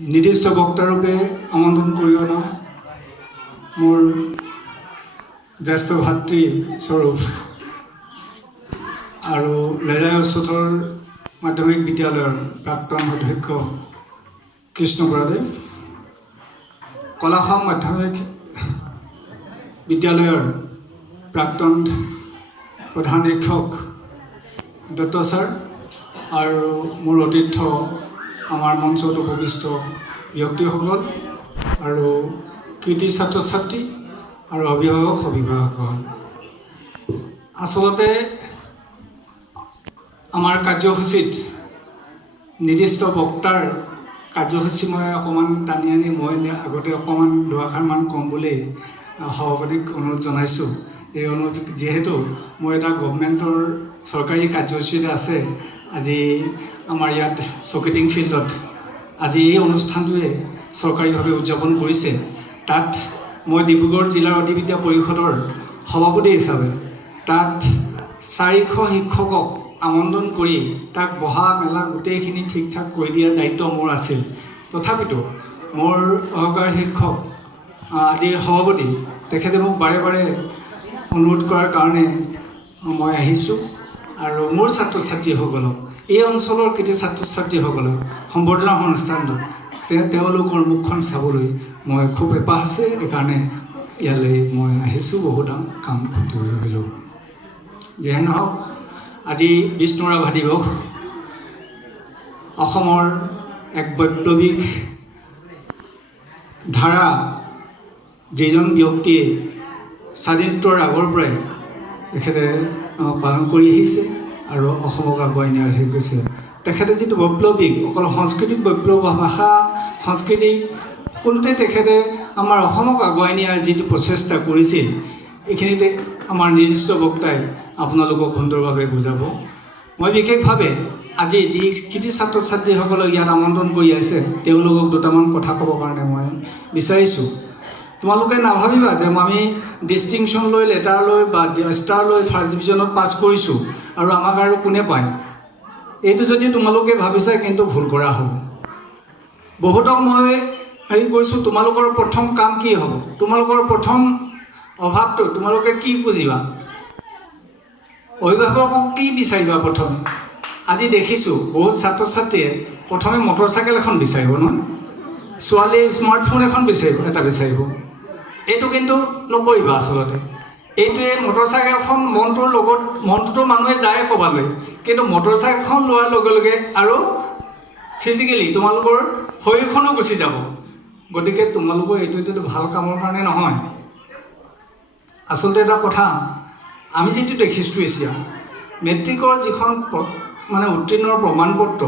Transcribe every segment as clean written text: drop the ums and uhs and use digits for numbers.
নিৰ্দিষ্ট বক্তাৰূপে আমন্ত্ৰণ কৰি অনা মোৰ জ্যেষ্ঠ ভাতৃ স্বৰূপ আৰু লেজাই উচ্চতৰ মাধ্যমিক বিদ্যালয়ৰ প্ৰাক্তন অধ্যক্ষ কৃষ্ণ বৰাদেৱ, কলাখাম মাধ্যমিক বিদ্যালয়ৰ প্ৰাক্তন প্ৰধান শিক্ষক দত্ত ছাৰ আৰু মোৰ অতিথ্য আমাৰ মঞ্চত উপবিষ্ট ব্যক্তিসকল আৰু কৃতি ছাত্ৰ ছাত্ৰী আৰু অভিভাৱকসকল। আচলতে আমাৰ কাৰ্যসূচীত নিৰ্দিষ্ট বক্তাৰ কাৰ্যসূচী মই অকণমান টানি আনি মই আগতে অকণমান দুআষাৰমান ক'ম বুলি সভাপতিক অনুৰোধ জনাইছোঁ। এই অনুৰোধ যিহেতু মই এটা গভৰ্ণমেণ্টৰ চৰকাৰী কাৰ্যসূচীত আছে, আজি আমাৰ ইয়াত চকিটিং ফিল্ডত আজি এই অনুষ্ঠানটোৱে চৰকাৰীভাৱে উদযাপন কৰিছে। তাত মই ডিব্ৰুগড় জিলাৰ অধিবিদ্যা পৰিষদৰ সভাপতি হিচাপে তাত 400 শিক্ষকক আমন্ত্ৰণ কৰি তাক বহা মেলা গোটেইখিনি ঠিক ঠাক কৰি দিয়াৰ দায়িত্ব মোৰ আছিল। তথাপিতো মোৰ সহকাৰী শিক্ষক আজিৰ সভাপতি তেখেতে মোক বাৰে বাৰে অনুৰোধ কৰাৰ কাৰণে মই আহিছোঁ আৰু মোৰ ছাত্ৰ ছাত্ৰীসকলক, এই অঞ্চলৰ কৃতি ছাত্ৰ ছাত্ৰীসকলক সম্বৰ্ধনা অনুষ্ঠানটো তেওঁলোকৰ মুখখন চাবলৈ মই খুব হেঁপাহ আছে। সেইকাৰণে ইয়ালৈ মই আহিছোঁ, বহুত কাম কৰিলোঁ। যিয়ে নহওক, আজি বিষ্ণু ৰাভা দিৱস অসমৰ এক বৈপ্লৱিক ধাৰা যিজন ব্যক্তিয়ে স্বাধীনোত্তৰ আগৰ পৰাই তেখেতে পালন কৰি আহিছে আৰু অসমক আগুৱাই নিয়াৰ হেৰি কৰিছে। তেখেতে যিটো বৈপ্লৱিক, অকল সাংস্কৃতিক বৈপ্লৱ, ভাষা সংস্কৃতি সকলোতে তেখেতে আমাৰ অসমক আগুৱাই নিয়াৰ যিটো প্ৰচেষ্টা কৰিছিল, এইখিনিতে আমাৰ নিৰ্দিষ্ট বক্তাই আপোনালোকক সুন্দৰভাৱে বুজাব। মই বিশেষভাৱে আজি যি কৃতি ছাত্ৰ ছাত্ৰীসকলক ইয়াত আমন্ত্ৰণ কৰি আছে তেওঁলোকক দুটামান কথা ক'বৰ কাৰণে মই বিচাৰিছোঁ। তোমালোকে নাভাবিবা যে আমি ডিষ্টিংশ্যন লৈ, লেটাৰ লৈ বা ষ্টাৰ লৈ ফাৰ্ষ্ট ডিভিজনত পাছ কৰিছোঁ আৰু আমাক আৰু কোনে পায়। এইটো যদি তোমালোকে ভাবিছা কিন্তু ভুল কৰা হ'ব। বহুতক মই হেৰি কৰিছোঁ, তোমালোকৰ প্ৰথম কাম কি হ'ব, তোমালোকৰ প্ৰথম অভাৱটো তোমালোকে কি বুজিবা, অভিভাৱকক কি বিচাৰিবা প্ৰথমে। আজি দেখিছোঁ বহুত ছাত্ৰ ছাত্ৰীয়ে প্ৰথমে মটৰ চাইকেল এখন বিচাৰিব, নহয় ছোৱালীয়ে স্মাৰ্টফোন এখন বিচাৰিব। এইটো কিন্তু নকৰিবা। আচলতে এইটোৱে মটৰ চাইকেলখন মনটোতো মানুহে যায় ক'বালৈ, কিন্তু মটৰ চাইকেলখন লোৱাৰ লগে লগে আৰু ফিজিকেলি তোমালোকৰ শৰীৰখনো গুচি যাব। গতিকে তোমালোকৰ এইটো ভাল কামৰ কাৰণে নহয়। আচলতে এটা কথা আমি যিটো দেখিছোঁ এতিয়া, মেট্ৰিকৰ যিখন মানে উত্তীৰ্ণৰ প্ৰমাণপত্ৰ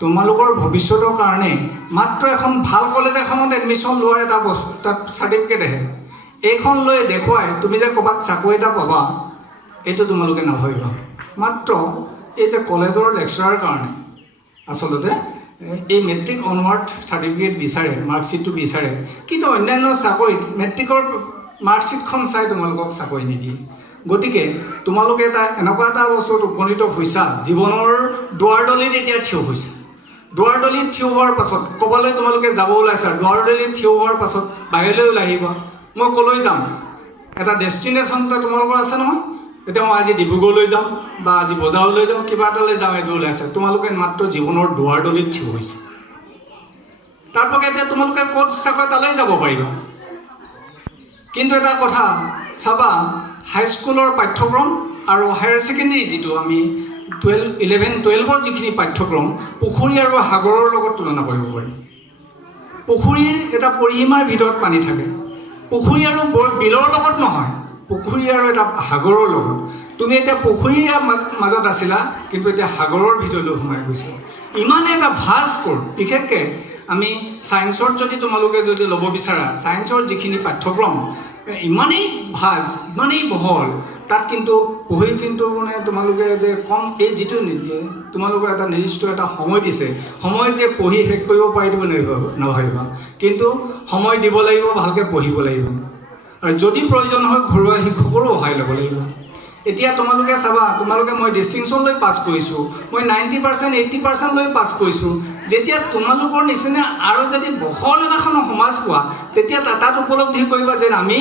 তোমালোকৰ ভৱিষ্যতৰ কাৰণে মাত্ৰ এখন ভাল কলেজ এখনত এডমিশ্যন লোৱাৰ এটা বস্তু, তাত চাৰ্টিফিকেট আহে। এইখন লৈ দেখুৱাই তুমি যে ক'ৰবাত চাকৰি এটা পাবা, এইটো তোমালোকে নাভাবিবা। মাত্ৰ এই যে কলেজৰ লেকচাৰৰ কাৰণে আচলতে এই মেট্ৰিক অনৱাৰ্ড চাৰ্টিফিকেট বিচাৰে, মাৰ্কশ্বিটটো বিচাৰে, কিন্তু অন্যান্য চাকৰিত মেট্ৰিকৰ মাৰ্কশ্বিটখন চাই তোমালোকক চাকৰি নিদিয়ে। গতিকে তোমালোকে এনেকুৱা এটা বস্তুত উপনীত হৈছা, জীৱনৰ দুৱাৰদলিত এতিয়া থিয় হৈছা। দুৱাৰদলিত থিয় হোৱাৰ পাছত ক'ৰবালৈ তোমালোকে যাব ওলাইছা, দুৱাৰদলিত থিয় হোৱাৰ পাছত বাহিৰলৈ ওলাই আহিবা, মই ক'লৈ যাম, এটা ডেষ্টিনেশ্যন এটা তোমালোকৰ আছে নহয়। এতিয়া মই আজি ডিব্ৰুগড়লৈ যাম বা আজি বজাৰলৈ যাম, কিবা এটালৈ যাম, এইটো ওলাইছে। তোমালোকে মাত্ৰ জীৱনৰ দুৱাৰদলিত থিয় হৈছা। তাৰপৰা এতিয়া তোমালোকে ক'ত ইচ্ছা কৰে তালৈ যাব পাৰিবা। কিন্তু এটা কথা চাবা, হাইস্কুলৰ পাঠ্যক্ৰম আৰু হায়াৰ ছেকেণ্ডেৰী যিটো আমি 11-12 যিখিনি পাঠ্যক্ৰম, পুখুৰী আৰু সাগৰৰ লগত তুলনা কৰিব পাৰি। পুখুৰীৰ এটা পৰিসীমাৰ ভিতৰত পানী থাকে, পুখুৰী আৰু বিলৰ লগত নহয়, পুখুৰী আৰু এটা সাগৰৰ লগত। তুমি এতিয়া পুখুৰীৰ মাজত আছিলা, কিন্তু এতিয়া সাগৰৰ ভিতৰলৈ সোমাই গৈছে। ইমানে এটা ভাজ ক'ৰ্চ। বিশেষকৈ আমি ছায়েন্সত যদি তোমালোকে ল'ব বিচাৰা, ছায়েন্সৰ যিখিনি পাঠ্যক্ৰম ইমানেই ভাজ, ইমানেই বহল, তাত কিন্তু পঢ়ি কিন্তু মানে তোমালোকে যে কম এই যিটো তোমালোকৰ এটা নিৰ্দিষ্ট এটা সময় দিছে, সময়ত যে পঢ়ি শেষ কৰিব পাৰি দিব নাভাবিবা। কিন্তু সময় দিব লাগিব, ভালকৈ পঢ়িব লাগিব, আৰু যদি প্ৰয়োজন হয় ঘৰুৱা শিক্ষকৰো সহায় ল'ব লাগিব। এতিয়া তোমালোকে চাবা, তোমালোকে মই ডিষ্টিংশ্যন লৈ পাছ কৰিছোঁ, মই 90% 80% লৈ পাছ কৰিছোঁ। যেতিয়া তোমালোকৰ নিচিনা আৰু যদি বহল এখন সমাজ পোৱা, তেতিয়া তাত উপলব্ধি কৰিবা যে আমি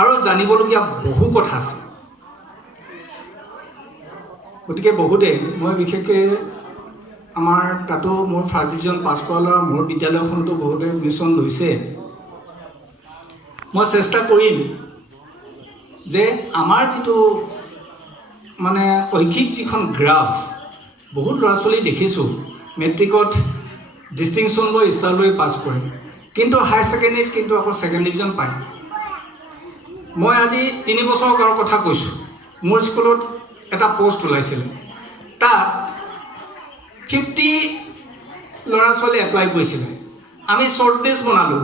আৰু জানিবলগীয়া বহু কথা আছে। গতিকে বহুতে, মই বিশেষকৈ আমাৰ তাতো মোৰ ফাৰ্ষ্ট ডিভিজন পাছ কৰা ল'ৰা মোৰ বিদ্যালয়খনতো বহুতে এডমিশ্যন লৈছে। মই চেষ্টা কৰিম যে আমাৰ যিটো মানে শৈক্ষিক যিখন গ্ৰাফ, বহুত ল'ৰা ছোৱালী দেখিছোঁ মেট্ৰিকত ডিষ্টিংশ্যন লৈ ষ্টাৰ লৈ পাছ কৰে, কিন্তু হায়াৰ ছেকেণ্ডেৰীত কিন্তু আকৌ ছেকেণ্ড ডিভিজন পায়। মই আজি 3 বছৰৰ আগৰ কথা কৈছোঁ, মোৰ স্কুলত এটা পোষ্ট ওলাইছিলে, তাত 50 ল'ৰা ছোৱালী এপ্লাই কৰিছিলে। আমি শ্বৰ্ট লিষ্ট বনালোঁ,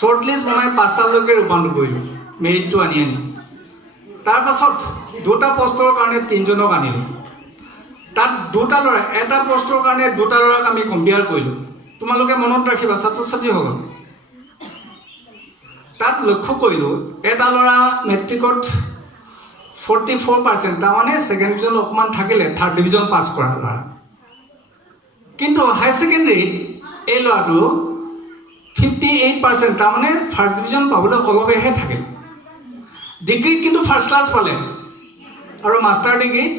শ্বৰ্ট লিষ্ট বনাই 5টালৈকে ৰূপান্তৰ কৰিলোঁ, মেৰিটটো আনি তাৰপাছত 2টা পষ্টৰ কাৰণে 3জনক আনিলোঁ। তাত 2টা ল'ৰা, এটা পষ্টৰ কাৰণে 2টা ল'ৰাক আমি কম্পেয়াৰ কৰিলোঁ। তোমালোকে মনত ৰাখিবা ছাত্ৰ ছাত্ৰীসকল, তাত লক্ষ্য কৰিলোঁ এটা ল'ৰা মেট্ৰিকত 44%, তাৰমানে ছেকেণ্ড ডিভিজন অকণমান থাকিলে থাৰ্ড ডিভিজন পাছ কৰা ল'ৰা। কিন্তু হায়াৰ ছেকেণ্ডেৰীত এই ল'ৰাটো 58%, তাৰমানে ফাৰ্ষ্ট ডিভিজন পাবলৈ অলপহে থাকিল। ডিগ্ৰীত কিন্তু ফাৰ্ষ্ট ক্লাছ পালে আৰু মাষ্টাৰ ডিগ্ৰীত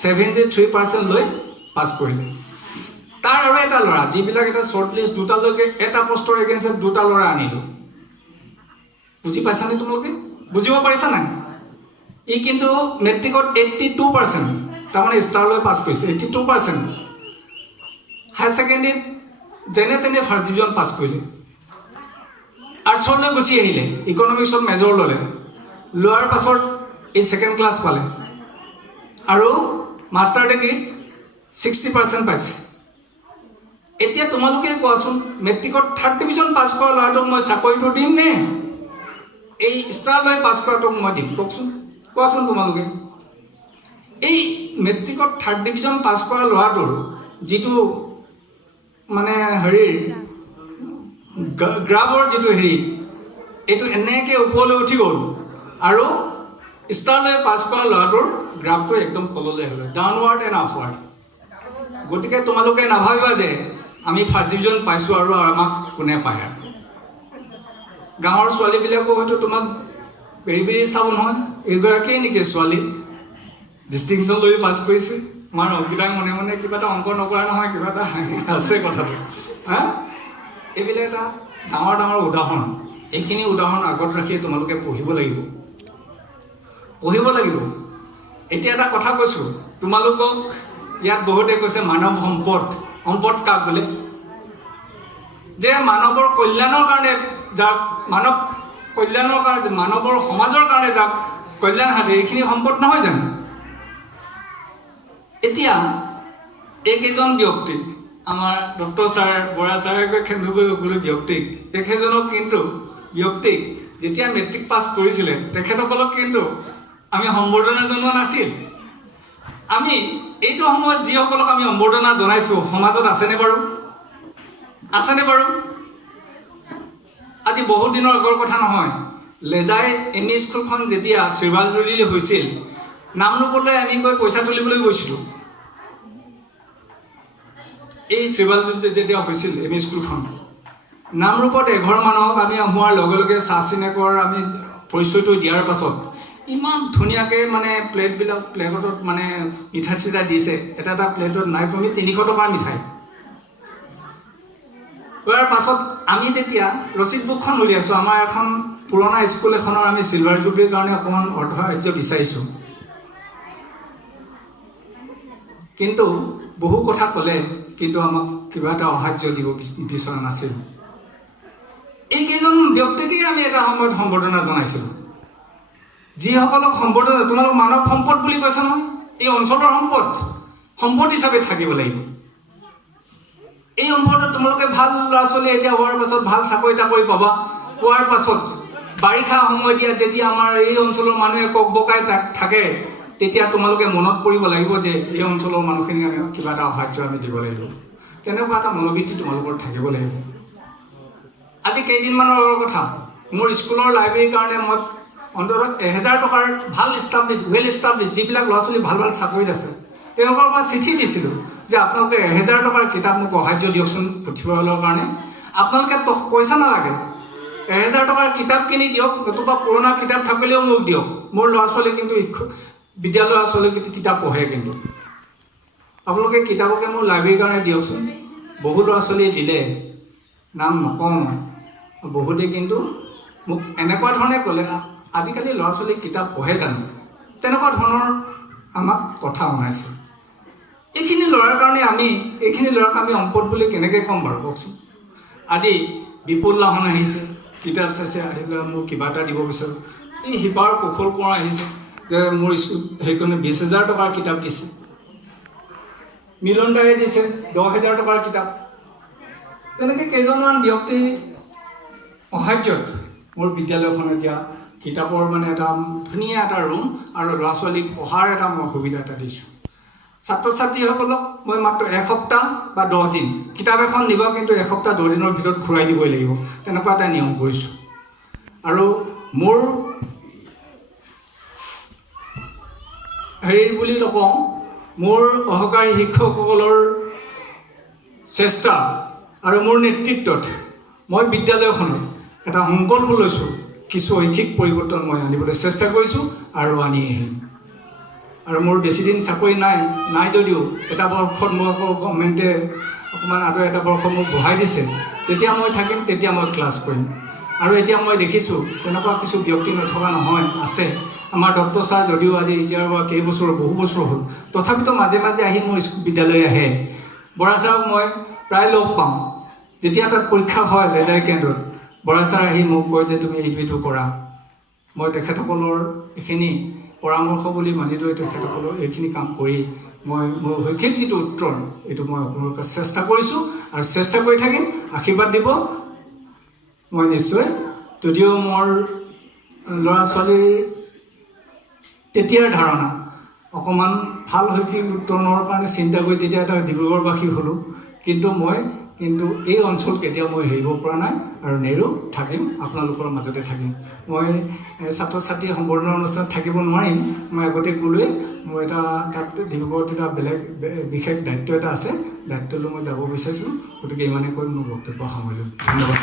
73% লৈ পাছ কৰিলে। তাৰ আৰু এটা ল'ৰা, যিবিলাক এটা শ্বৰ্ট লিষ্ট 2টালৈকে এটা পষ্টৰ এগেইনষ্টত 2টা ল'ৰা আনিলোঁ। বুজি পাইছানে তোমালোকে? বুজিব পাৰিছা নাই? ই কিন্তু মেট্ৰিকত 82%, তাৰমানে ষ্টাৰ লৈ পাছ কৰিছে, 82%। হায়াৰ ছেকেণ্ডেৰীত যেনে তেনে ফাৰ্ষ্ট ডিভিজন পাছ কৰিলে, আৰ্টছলৈ গুচি আহিলে, ইকনমিক্সত মেজৰ ল'লে, লোৱাৰ পাছত এই ছেকেণ্ড ক্লাছ পালে আৰু মাষ্টাৰ ডিগ্ৰীত 60% পাইছে। এতিয়া তোমালোকে কোৱাচোন, মেট্ৰিকত থাৰ্ড ডিভিজন পাছ কৰা ল'ৰাটোক মই চাকৰিটো দিম নে এই ষ্টাৰ লৈ পাছ কৰাটোক মই দিম? কোৱাচোন তোমালোকে। এই মেট্ৰিকত থাৰ্ড ডিভিজন পাছ কৰা ল'ৰাটোৰ যিটো মানে হেৰিৰ গ্ৰাফৰ যিটো হেৰি, এইটো এনেকৈ ওপৰলৈ উঠি গ'ল, আৰু ষ্টাৰ লৈ পাছ কৰা ল'ৰাটোৰ গ্ৰাফটো একদম তললৈ হ'লে, ডাউনৱাৰ্ড এণ্ড আপৱাৰ্ড। গতিকে তোমালোকে নাভাবিবা যে আমি ফাৰ্ষ্ট ডিভিজন পাইছোঁ আৰু আমাক কোনে পায়। আৰু গাঁৱৰ ছোৱালীবিলাকো হয়তো তোমাক বেৰি বেৰি চাব নহয়, এইগৰাকীয়ে নেকি ছোৱালী ডিষ্টিংশ্যন লৈ পাছ কৰিছে। আমাৰ অংকিতাই মনে মনে কিবা এটা অংক নকৰা নহয়, কিবা এটা আছে কথাটো। এইবিলাক এটা ডাঙৰ ডাঙৰ উদাহৰণ। এইখিনি উদাহৰণ আগত ৰাখি তোমালোকে পঢ়িব লাগিব। এতিয়া এটা কথা কৈছোঁ তোমালোকক, ইয়াত বহুতে কৈছে মানৱ সম্পদ। সম্পদ কাক বোলে? যে মানৱৰ কল্যাণৰ কাৰণে যাক, মানৱ কল্যাণৰ কাৰণে, মানৱৰ সমাজৰ কাৰণে যাক কল্যাণ সাধে, এইখিনি সম্পদ নহয় জানো? এতিয়া এইকেইজন ব্যক্তি, আমাৰ ডক্টৰ ছাৰ, বৰা ছাৰে খেলুৱৈ সকলো ব্যক্তিক, তেখেতজনক কিন্তু ব্যক্তিক যেতিয়া মেট্ৰিক পাছ কৰিছিলে তেখেতসকলক কিন্তু আমি সম্বৰ্ধনা জনোৱা নাছিল। আমি এইটো সময়ত যিসকলক আমি সম্বৰ্ধনা জনাইছোঁ সমাজত আছেনে বাৰু? আজি বহুত দিনৰ আগৰ কথা নহয়, লেজাই এমই স্কুলখন যেতিয়া শ্ৰীবালজুলি হৈছিল, নামৰূপলৈ আমি গৈ পইচা তুলিবলৈ গৈছিলোঁ। এই শ্ৰীবালজুলিত যেতিয়া হৈছিল এমই স্কুলখন, নামৰূপত এঘৰ মানুহক আমি হোৱাৰ লগে লগে চাহ চিনাকৰ আমি পৰিচয়টো দিয়াৰ পাছত ইমান ধুনীয়াকৈ মানে প্লেটত মানে মিঠাই চিঠাই দিছে। এটা এটা প্লেটত নাই কমি 300 টকাৰ মিঠাই। হোৱাৰ পাছত আমি তেতিয়া ৰচিদ বুকখন উলিয়াইছোঁ। আমাৰ এখন পুৰণা স্কুল এখনৰ আমি চিলভাৰ জুবলিৰ কাৰণে অকণমান অৰ্থসাহাৰ্য বিচাৰিছোঁ, কিন্তু বহু কথা ক'লে, কিন্তু আমাক কিবা এটা সাহাৰ্য দিব বিচৰা নাছিল। এইকেইজন ব্যক্তিকেই আমি এটা সময়ত সম্বৰ্ধনা জনাইছিলোঁ। যিসকলক সম্বৰ্ধনা, তোমালোক মানৱ সম্পদ বুলি কৈছা নহয়, এই অঞ্চলৰ সম্পদ হিচাপে থাকিব লাগিব। এই সম্পদত তোমালোকে ভাল ল'ৰা ছোৱালী এতিয়া হোৱাৰ পাছত ভাল চাকৰি তাকৰি পাবা। পোৱাৰ পাছত বাৰিষা সময় দিয়া যেতিয়া আমাৰ এই অঞ্চলৰ মানুহে ককবকাই থাকে, তেতিয়া তোমালোকে মনত পৰিব লাগিব যে এই অঞ্চলৰ মানুহখিনিক আমি কিবা এটা সাহাৰ্য আমি দিব লাগিব। তেনেকুৱা এটা মনোবৃত্তি তোমালোকৰ থাকিব লাগিব। আজি কেইদিনমানৰ কথা, মোৰ স্কুলৰ লাইব্ৰেৰীৰ কাৰণে মই অন্ততঃ 1000 টকাৰ ভাল ষ্টাব্লিছ ৱেল ষ্টাব্লিছ যিবিলাক ল'ৰা ছোৱালী ভাল ভাল চাকৰিত আছে তেওঁলোকৰ মই চিঠি দিছিলোঁ যে আপোনালোকে 1000 টকাৰ কিতাপ মোক সাহায্য দিয়কচোন পুথিভঁৰালৰ কাৰণে আপোনালোকে পইচা নালাগে 1000 টকাৰ কিতাপ কিনি দিয়ক নতুবা পুৰণা কিতাপ থাকিলেও মোক দিয়ক মোৰ ল'ৰা ছোৱালী কিন্তু বিদ্যালয়ৰ ল'ৰা ছোৱালী কিতাপ পঢ়ে কিন্তু আপোনালোকে কিতাপকে মোৰ লাইব্ৰেৰীৰ কাৰণে দিয়কচোন বহু ল'ৰা ছোৱালীয়ে দিলে নাম নকওঁ বহুতে কিন্তু মোক এনেকুৱা ধৰণে ক'লে আজিকালি ল'ৰা ছোৱালী কিতাপ পঢ়ে জানো তেনেকুৱা ধৰণৰ আমাক কথা শুনাইছে এইখিনি ল'ৰাৰ কাৰণে এইখিনি ল'ৰাক আমি সম্পদ বুলি কেনেকৈ ক'ম বাৰু কওকচোন আজি বিপুল লাহন আহিছে কিতাপ চাইছে আহি পেলাই মোক কিবা এটা দিব বিচাৰোঁ এই শিপাৰ কুশল কোঁৱৰ আহিছে যে মোৰ স্কুল সেইকাৰণে 20,000 টকাৰ কিতাপ দিছে মিলন দায়ে দিছে 10,000 টকাৰ কিতাপ তেনেকৈ কেইজনমান ব্যক্তি সাহায্যত মোৰ বিদ্যালয়খন এতিয়া কিতাপৰ মানে এটা ধুনীয়া এটা ৰুম আৰু ল'ৰা ছোৱালীক পঢ়াৰ এটা মই সুবিধা এটা দিছোঁ ছাত্ৰ ছাত্ৰীসকলক মই মাত্ৰ এসপ্তাহ বা 10 দিন কিতাপ এখন নিব কিন্তু এসপ্তাহ 10 দিনৰ ভিতৰত ঘূৰাই দিবই লাগিব তেনেকুৱা এটা নিয়ম কৰিছোঁ আৰু মোৰ হেৰি বুলি নকওঁ মোৰ সহকাৰী শিক্ষকসকলৰ চেষ্টা আৰু মোৰ নেতৃত্বত মই বিদ্যালয়খনত এটা সংকল্প লৈছোঁ কিছু শৈক্ষিক পৰিৱৰ্তন মই আনিবলৈ চেষ্টা কৰিছোঁ আৰু আনি আহিম আৰু মোৰ বেছিদিন চাকৰি নাই যদিও এটা বৰ্ষত মোক আকৌ গভৰ্ণমেণ্টে অকণমান আৰু এটা বৰ্ষ মোক বঢ়াই দিছে তেতিয়া মই থাকিম তেতিয়া মই ক্লাছ কৰিম আৰু এতিয়া মই দেখিছোঁ তেনেকুৱা কিছু ব্যক্তি নথকা নহয় আছে আমাৰ দত্ত ছাৰ যদিও আজি এতিয়াৰ পৰা কেইবছৰ বহু বছৰ হ'ল তথাপিতো মাজে মাজে আহি মোৰ বিদ্যালয় আহে বৰা ছাৰক মই প্ৰায় লগ পাওঁ যেতিয়া তাত পৰীক্ষা হয় লেজাই কেন্দ্ৰত বৰা ছাৰ আহি মোক কয় যে তুমি এইটো কৰা মই তেখেতসকলৰ এইখিনি পৰামৰ্শ বুলি মানি লৈ তেখেতসকলৰ এইখিনি কাম কৰি মই মোৰ শৈক্ষিক যিটো উত্তৰ এইটো মই আপোনালোকে চেষ্টা কৰিছোঁ আৰু চেষ্টা কৰি থাকিম আশীৰ্বাদ দিব মই নিশ্চয় যদিও মোৰ ল'ৰা ছোৱালীৰ তেতিয়াৰ ধাৰণা অকণমান ভাল শৈক্ষিক উত্তৰণৰ কাৰণে চিন্তা কৰি তেতিয়া এটা ডিব্ৰুগড়বাসী হ'লোঁ কিন্তু এই অঞ্চল কেতিয়াও মই হেৰিব পৰা নাই আৰু নেৰো থাকিম আপোনালোকৰ মাজতে থাকিম মই ছাত্ৰ ছাত্ৰী সম্বৰ্ধনা অনুষ্ঠানত থাকিব নোৱাৰিম মই আগতে ক'লোৱে মোৰ এটা তাত ডিব্ৰুগড়ত এটা বেলেগ বিশেষ দায়িত্ব এটা আছে দায়িত্বলৈ মই যাব বিচাৰিছোঁ গতিকে ইমানে কৈ মোৰ বক্তব্য সামৰিলোঁ ধন্যবাদ